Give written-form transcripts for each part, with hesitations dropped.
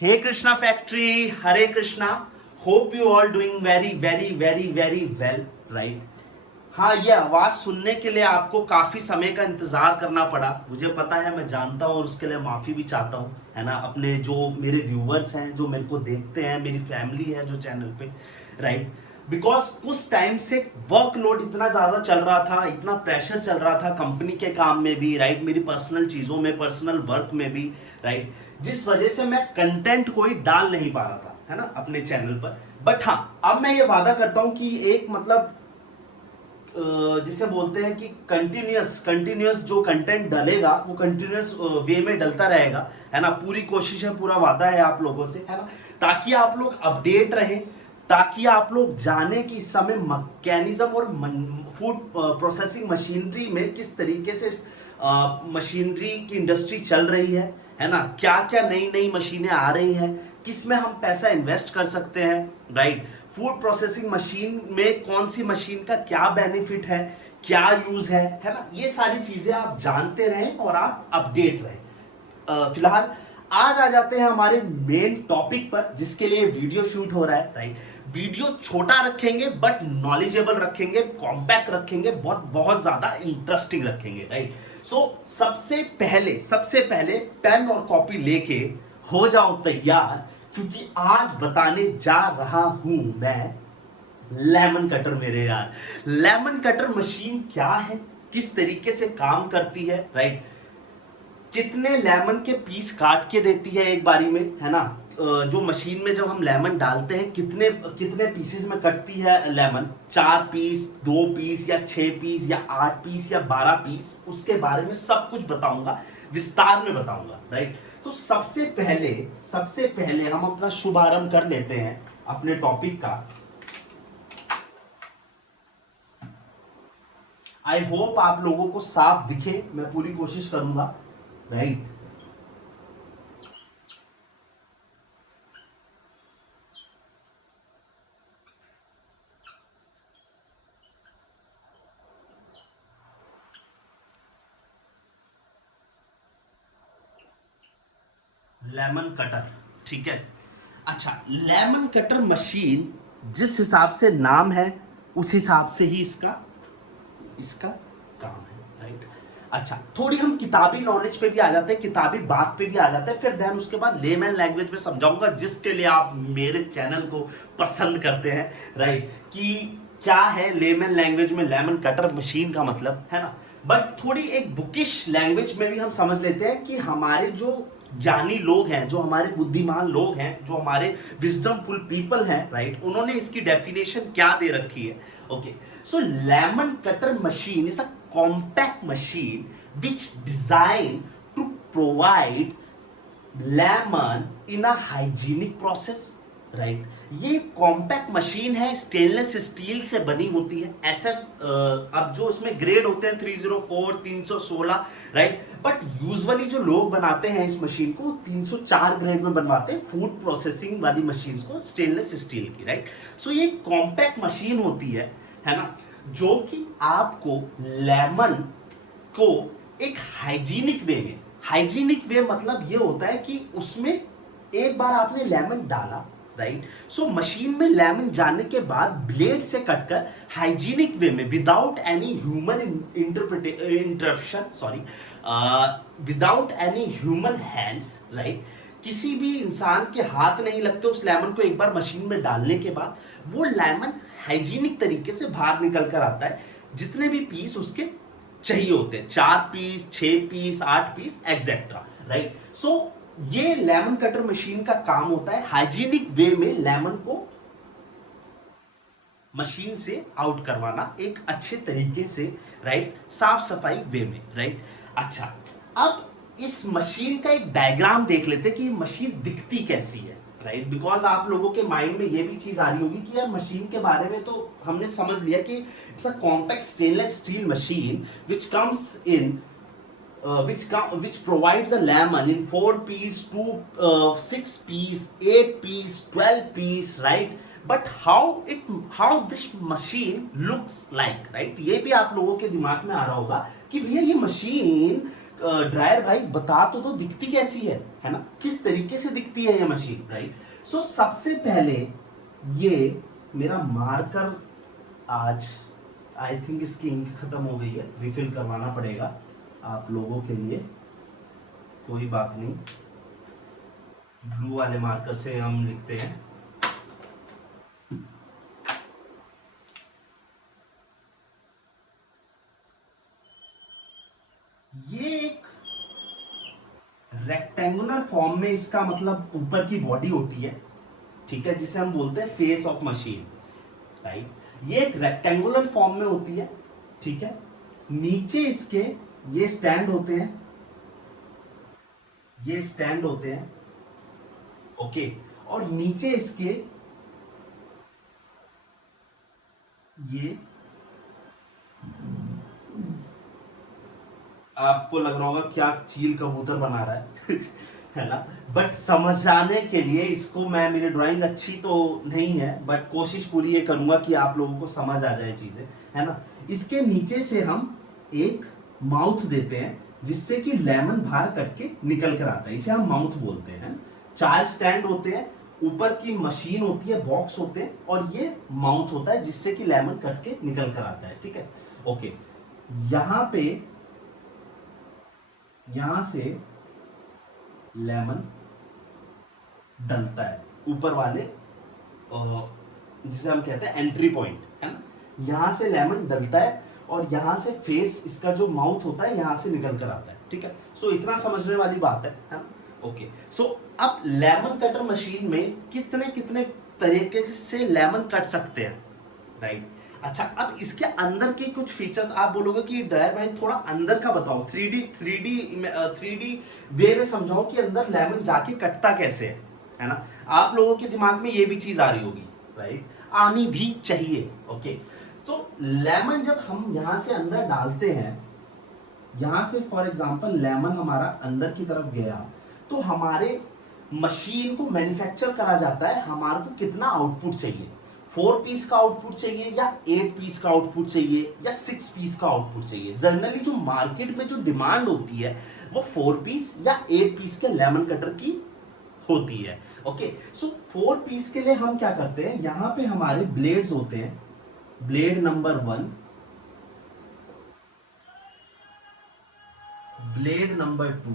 Hey Krishna factory, Hare Krishna. Hope you all doing very very very very well, right. हाँ, ये आवाज सुनने के लिए आपको काफी समय का इंतजार करना पड़ा, मुझे पता है, मैं जानता हूँ और उसके लिए माफी भी चाहता हूँ, है ना। अपने जो मेरे व्यूअर्स हैं, जो मेरे को देखते हैं, मेरी फैमिली है जो चैनल पे, राइट। बिकॉज उस टाइम से वर्कलोड इतना ज्यादा चल रहा था, इतना प्रेशर चल रहा था कंपनी के काम में भी, राइट, मेरी पर्सनल चीजों में, पर्सनल वर्क में भी, राइट, जिस वजह से मैं कंटेंट कोई डाल नहीं पा रहा था, है ना, अपने चैनल पर। बट हाँ, अब मैं ये वादा करता हूं कि एक मतलब जिसे बोलते हैं कि कंटिन्यूअस कंटिन्यूअस जो कंटेंट डलेगा वो कंटिन्यूअस वे में डलता रहेगा, है ना। पूरी कोशिश है, पूरा वादा है आप लोगों से, है ना, ताकि आप लोग अपडेट रहें, ताकि आप लोग जाने कि इस समय मैकेनिज्म और फूड प्रोसेसिंग मशीनरी में किस तरीके से मशीनरी की इंडस्ट्री चल रही है ना। क्या क्या नई नई मशीनें आ रही हैं, किस में हम पैसा इन्वेस्ट कर सकते हैं, राइट। फूड प्रोसेसिंग मशीन में कौन सी मशीन का क्या बेनिफिट है, क्या यूज है ना, ये सारी चीजें आप जानते रहें और आप अपडेट रहें। फिलहाल आज आ जाते हैं हमारे मेन टॉपिक पर, जिसके लिए वीडियो शूट हो रहा है, राइट। वीडियो छोटा रखेंगे बट नॉलेजेबल रखेंगे, कॉम्पैक्ट रखेंगे, बहुत बहुत ज्यादा इंटरेस्टिंग रखेंगे, राइट। सो सबसे पहले पेन और कॉपी लेके हो जाओ तैयार, क्योंकि आज बताने जा रहा हूं मैं लेमन कटर, मेरे यार। लेमन कटर मशीन क्या है, किस तरीके से काम करती है, राइट, कितने लेमन के पीस काट के देती है एक बारी में, है ना। जो मशीन में जब हम लेमन डालते हैं, कितने कितने पीसेस में कटती है लेमन, 4 पीस, 2 पीस, या 6 पीस, या 8 पीस, या 12 पीस, उसके बारे में सब कुछ बताऊंगा, विस्तार में बताऊंगा, राइट। तो सबसे पहले हम अपना शुभारंभ कर लेते हैं अपने टॉपिक का। आई होप आप लोगों को साफ दिखे, मैं पूरी कोशिश करूंगा, राइट। लेमन कटर, ठीक है। अच्छा, लेमन कटर मशीन जिस हिसाब से नाम है उस हिसाब से ही इसका इसका काम है, राइट। अच्छा, थोड़ी हम किताबी नॉलेज पे भी आ जाते हैं, किताबी बात पे भी आ जाते हैं, फिर देन उसके बाद लेमन लैंग्वेज में समझाऊंगा, जिसके लिए आप मेरे चैनल को पसंद करते हैं, राइट, कि क्या है लेमन लैंग्वेज में लेमन कटर मशीन का मतलब, है ना। बट थोड़ी एक बुकिश लैंग्वेज में भी हम समझ लेते हैं कि हमारे जो ज्ञानी लोग हैं, जो हमारे बुद्धिमान लोग हैं, जो हमारे विजडमफुल पीपल हैं, राइट, उन्होंने इसकी डेफिनेशन क्या दे रखी है। Okay, so lemon cutter machine is a compact machine which designed to provide lemon in a hygienic process, right. ये कॉम्पैक्ट मशीन है, स्टेनलेस स्टील से बनी होती है, एसएस। अब जो इसमें ग्रेड होते हैं 304, 316, राइट। बट यूजुअली जो लोग बनाते हैं इस मशीन को 304 ग्रेड में बनवाते हैं, फूड प्रोसेसिंग वाली मशीन को, स्टेनलेस स्टील की, राइट। सो ये कॉम्पैक्ट मशीन होती है ना, जो कि आपको लेमन को एक हाइजीनिक वे में, हाइजीनिक वे मतलब ये होता है कि उसमें एक बार आपने लेमन डाला, राइट, सो मशीन में लेमन जाने के बाद ब्लेड से कटकर हाइजीनिक वे में, without any human interruption, sorry, without any human hands, right, किसी भी इंसान के हाथ नहीं लगते उस लेमन को एक बार मशीन में डालने के बाद, वो लेमन हाइजीनिक तरीके से बाहर निकल कर आता है, जितने भी पीस उसके चाहिए होते हैं, 4 piece, 6 piece, 8 piece, etcetera, right. So ये लेमन कटर मशीन का काम होता है हाइजीनिक वे में लेमन को मशीन से आउट करवाना, एक अच्छे तरीके से, राइट, साफ सफाई वे में, राइट। अच्छा, अब इस मशीन का एक डायग्राम देख लेते हैं कि मशीन दिखती कैसी है, राइट। बिकॉज आप लोगों के माइंड में ये भी चीज आ रही होगी कि यार मशीन के बारे में तो हमने समझ लिया कि it's a compact stainless steel machine which comes in which provides a lemon in 4 piece, 6 piece, 8 piece, 12 piece, right? But how this machine looks like, right? ये भी आप लोगों के दिमाग में आ रहा होगा कि भैया ये मशीन ड्रायर भाई बता तो दिखती कैसी है ना, किस तरीके से दिखती है ये मशीन, राइट। सो सबसे पहले ये मेरा मार्कर, आज आई थिंक इसकी इंक खत्म हो गई है, रिफिल करवाना पड़ेगा आप लोगों के लिए, कोई बात नहीं, ब्लू वाले मार्कर से हम लिखते हैं। ये एक रेक्टेंगुलर फॉर्म में इसका मतलब ऊपर की बॉडी होती है, ठीक है, जिसे हम बोलते हैं फेस ऑफ मशीन, राइट। ये एक रेक्टेंगुलर फॉर्म में होती है, ठीक है। नीचे इसके ये स्टैंड होते हैं, ये स्टैंड होते हैं, ओके। और नीचे इसके ये, आपको लग रहा होगा क्या चील कबूतर बना रहा है है ना, बट समझाने के लिए इसको मैं, मेरी ड्राइंग अच्छी तो नहीं है बट कोशिश पूरी ये करूंगा कि आप लोगों को समझ आ जाए चीजें, है ना। इसके नीचे से हम एक माउथ देते हैं जिससे कि लेमन बाहर कट के निकल कर आता है, इसे हम माउथ बोलते हैं। 4 स्टैंड होते हैं, ऊपर की मशीन होती है, बॉक्स होते हैं, और ये माउथ होता है जिससे कि लेमन कट के निकल कर आता है, ठीक है, ओके। यहां पे, यहां से लेमन डलता है ऊपर वाले, जिसे हम कहते हैं एंट्री पॉइंट, है ना। यहां से लेमन डलता है और यहां से फेस, इसका जो माउथ होता है, यहां से निकल कर आता है, ठीक है। सो इतना समझने वाली बात है ना, ओके। सो अब लेमन कटर मशीन में कितने कितने तरीके से लेमन कट सकते हैं, राइट। अच्छा, अब इसके अंदर के कुछ फीचर्स आप बोलोगे कि ड्रायर भाई थोड़ा अंदर का बताओ, 3D वे में समझाओ कि अंदर लेमन जाके कटता कैसे है ना। आप लोगों के दिमाग में ये भी चीज आ रही होगी, राइट, आनी भी चाहिए, ओके। तो लेमन जब हम यहां से अंदर डालते हैं, यहां से फॉर एग्जांपल लेमन हमारा अंदर की तरफ गया, तो हमारे मशीन को मैन्युफैक्चर करा जाता है, हमारे को कितना आउटपुट चाहिए, 4 पीस का आउटपुट चाहिए या 8 पीस का आउटपुट चाहिए या 6 पीस का आउटपुट चाहिए। जनरली जो मार्केट में जो डिमांड होती है वो 4 पीस या 8 पीस के लेमन कटर की होती है, ओके। सो 4 पीस के लिए हम क्या करते हैं, यहां पे हमारे ब्लेड्स होते हैं, blade number 1, blade number 2,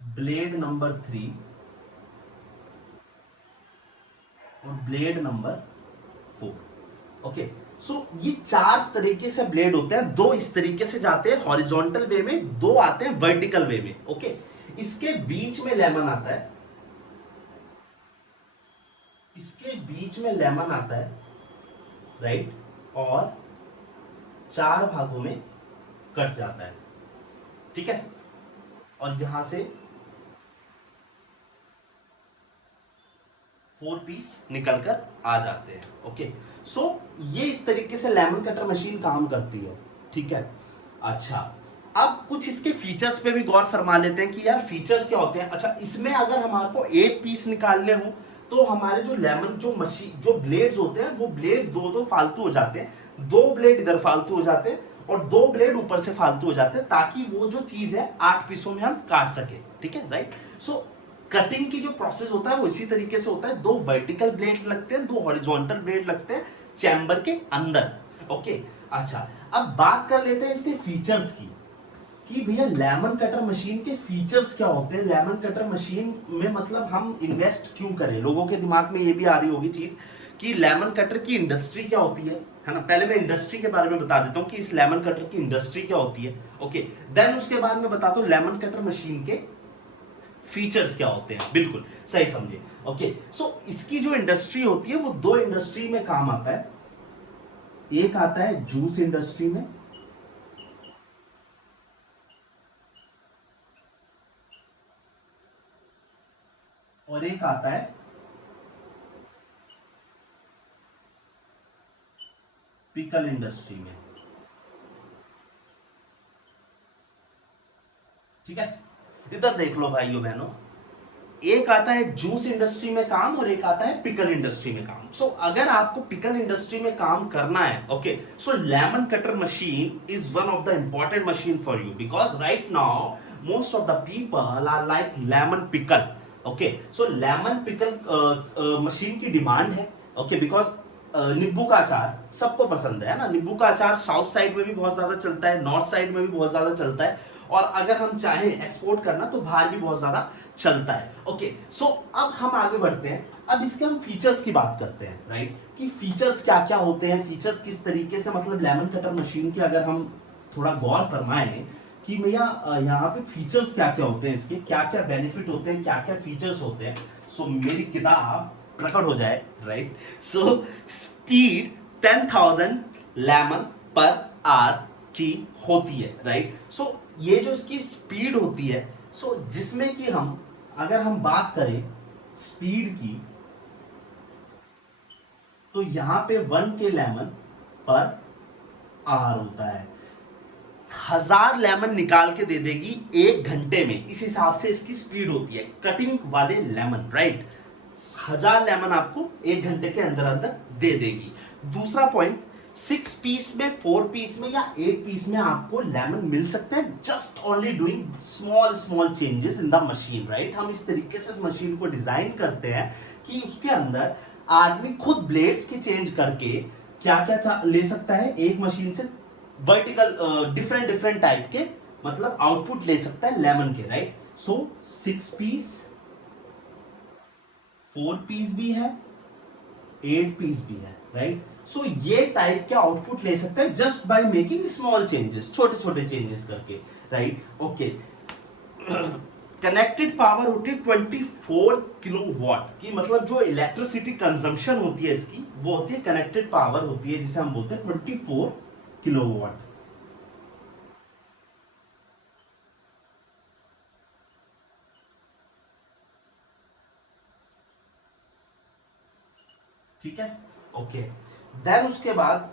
blade number 3 और ब्लेड नंबर 4, ओके। सो ये 4 तरीके से ब्लेड होते हैं, 2 इस तरीके से जाते हैं हॉरिजॉन्टल वे में, 2 आते हैं वर्टिकल वे में, ओके। इसके बीच में लेमन आता है, इसके बीच में लेमन आता है, राइट, और 4 भागों में कट जाता है, ठीक है। और यहां से 4 पीस निकलकर आ जाते हैं, ओके। सो ये इस तरीके से लेमन कटर मशीन काम करती है, ठीक है। अच्छा, अब कुछ इसके फीचर्स पे भी गौर फरमा लेते हैं कि यार फीचर्स क्या होते हैं। अच्छा, इसमें अगर हमारे को 8 पीस निकालने हो तो हमारे जो लेमन, जो मशीन, जो ब्लेड्स होते हैं, वो ब्लेड्स 2-2 फालतू हो जाते हैं, 2 ब्लेड इधर फालतू हो जाते हैं और 2 ब्लेड ऊपर से फालतू हो जाते हैं, ताकि वो जो चीज है 8 पीसों में हम काट सके, ठीक है, राइट। सो कटिंग की जो प्रोसेस होता है वो इसी तरीके से होता है, 2 वर्टिकल ब्लेड्स लगते हैं, 2 हॉरिजॉन्टल ब्लेड लगते हैं चैम्बर के अंदर, ओके। अच्छा, अब बात कर लेते हैं इसके फीचर्स की, कि भैया लेमन कटर मशीन के फीचर्स क्या होते हैं, लेमन कटर मशीन में मतलब हम इन्वेस्ट क्यों करें। लोगों के दिमाग में ये भी आ रही होगी चीज कि लेमन कटर की इंडस्ट्री क्या होती है ना। पहले मैं इंडस्ट्री के बारे में बता देता हूं कि इस लेमन कटर की इंडस्ट्री क्या होती है, ओके। देन उसके बाद मैं बताता हूं लेमन कटर मशीन के फीचर्स क्या होते हैं, बिल्कुल सही समझे, ओके। सो इसकी जो इंडस्ट्री होती है वो 2 इंडस्ट्री में काम आता है, एक आता है जूस इंडस्ट्री में, और एक आता है पिकल इंडस्ट्री में, ठीक है। इधर देख लो भाइयों बहनों, एक आता है जूस इंडस्ट्री में काम और एक आता है पिकल इंडस्ट्री में काम। सो अगर आपको पिकल इंडस्ट्री में काम करना है, okay, so lemon cutter machine is one of the important machine for you, because right now most of the people are like lemon pickle. Okay, so lemon pickle machine की demand है, okay, because नींबू का अचार सबको पसंद है ना। नींबू का अचार साउथ साइड में भी बहुत ज्यादा चलता है, नॉर्थ साइड में भी बहुत ज्यादा चलता है, और अगर हम चाहें एक्सपोर्ट करना तो बाहर भी बहुत ज्यादा चलता है। ओके, सो अब हम आगे बढ़ते हैं। अब इसके हम फीचर्स की बात करते हैं, राइट, कि फीचर्स क्या क्या होते हैं, फीचर्स किस तरीके से, मतलब लेमन कटर मशीन के अगर हम थोड़ा गौर फरमाएं कि भैया यहाँ पे फीचर्स क्या क्या होते हैं, इसके क्या क्या बेनिफिट होते हैं, क्या क्या फीचर्स होते हैं, सो मेरी किताब प्रकट हो जाए, right. So speed 10,000 lemon per hour की होती है, राइट। सो ये जो इसकी स्पीड होती है, सो जिसमें कि हम अगर हम बात करें स्पीड की, तो यहां पे 1 के लेमन पर आवर होता है। 1000 लेमन निकाल के दे देगी 1 घंटे में, इस हिसाब से इसकी स्पीड होती है कटिंग वाले लेमन, राइट। 1000 लेमन आपको 1 घंटे के अंदर अंदर दे देगी। दूसरा पॉइंट, 6 पीस में, 4 पीस में या 8 पीस में आपको लेमन मिल सकते हैं, just only doing small small changes in the machine, right. हम इस तरीके से इस मशीन को डिजाइन करते हैं कि उसके अंदर आदमी खुद ब्लेड्स के चेंज करके क्या क्या ले सकता है, एक मशीन से वर्टिकल डिफरेंट डिफरेंट टाइप के मतलब आउटपुट ले सकता है लेमन के, राइट। सो 6 पीस, 4 पीस भी है, 8 पीस भी है, राइट। सो ये टाइप के आउटपुट ले सकते हैं just by making small changes, छोटे छोटे चेंजेस करके, राइट। ओके, कनेक्टेड पावर होती है 24 किलोवाट की, मतलब जो इलेक्ट्रिसिटी कंजम्पशन होती है इसकी वो होती है कनेक्टेड पावर होती है, जिसे हम बोलते हैं 24 किलोवाट। ठीक है, ओके। देन उसके बाद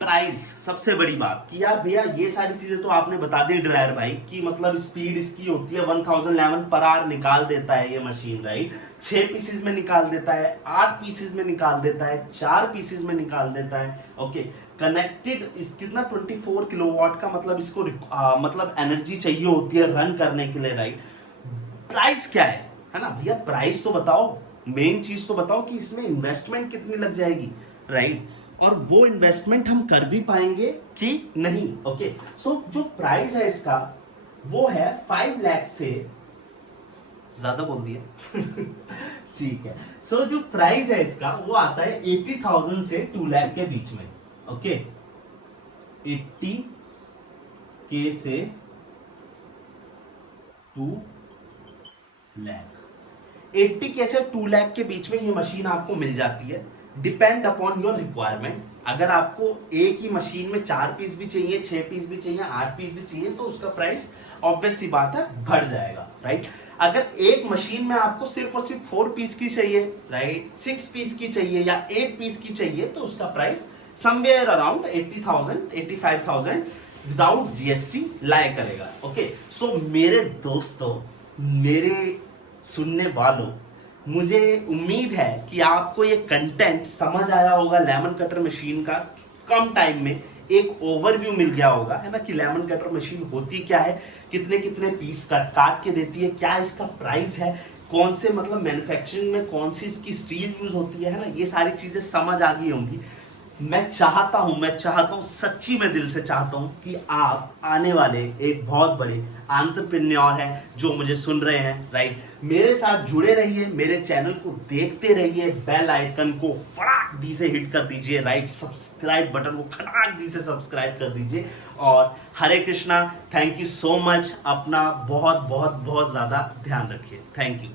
प्राइस, सबसे बड़ी बात कि यार भैया ये सारी चीजें तो आपने बता दी ड्रायर भाई, कि मतलब स्पीड इसकी होती है 1000 लेमन पर आवर निकाल देता है ये मशीन, राइट। 6 पीसेस में निकाल देता है, 8 पीसेस में निकाल देता है, 4 पीसेस में निकाल देता है, ओके। कनेक्टेड कितना 24 किलोवाट का, मतलब इसको मतलब एनर्जी चाहिए होती है रन करने के लिए, राइट। प्राइस क्या है ना भैया, प्राइस तो बताओ, मेन चीज तो बताओ कि इसमें इन्वेस्टमेंट कितनी लग जाएगी, राइट, और वो इन्वेस्टमेंट हम कर भी पाएंगे कि नहीं। ओके, सो जो प्राइस है इसका वो है 5 लाख से ज्यादा बोल दिया ठीक है। सो जो प्राइस है इसका वो आता है 80,000 से 2 लाख के बीच में, ओके। 80 के से 2 लाख, 80 के से 2 लाख के बीच में ये मशीन आपको मिल जाती है, डिपेंड अपॉन योर रिक्वायरमेंट। अगर आपको एक ही मशीन में 4 पीस भी चाहिए, 6 पीस भी चाहिए, 8 पीस भी चाहिए, तो उसका प्राइस ऑब्वियस सी बात है बढ़ जाएगा, राइट। अगर एक मशीन में आपको सिर्फ और सिर्फ 4 पीस की चाहिए, राइट, 6 पीस की चाहिए या 8 पीस की चाहिए, तो उसका price somewhere around 80,000 85,000 without GST लाया करेगा, ओके। सो मेरे दोस्तों, मेरे सुनने वालों, मुझे उम्मीद है कि आपको ये कंटेंट समझ आया होगा लेमन कटर मशीन का, कम टाइम में एक ओवरव्यू मिल गया होगा, है ना, कि लेमन कटर मशीन होती क्या है, कितने कितने पीस काट के देती है, क्या इसका प्राइस है, कौन से मतलब मैन्युफैक्चरिंग में कौन सी इसकी स्टील यूज होती है ना, ये सारी चीजें समझ आ गई होंगी। मैं चाहता हूं, सच्ची में दिल से चाहता हूं कि आप आने वाले एक बहुत बड़े एंटरप्रेन्योर हैं जो मुझे सुन रहे हैं, राइट। मेरे साथ जुड़े रहिए, मेरे चैनल को देखते रहिए, बेल आइकन को फटाक दी से हिट कर दीजिए, राइट, सब्सक्राइब बटन को खटाक दी से सब्सक्राइब कर दीजिए, और Hare Krishna, thank you so much, अपना बहुत बहुत बहुत ज्यादा ध्यान रखिए, थैंक यू।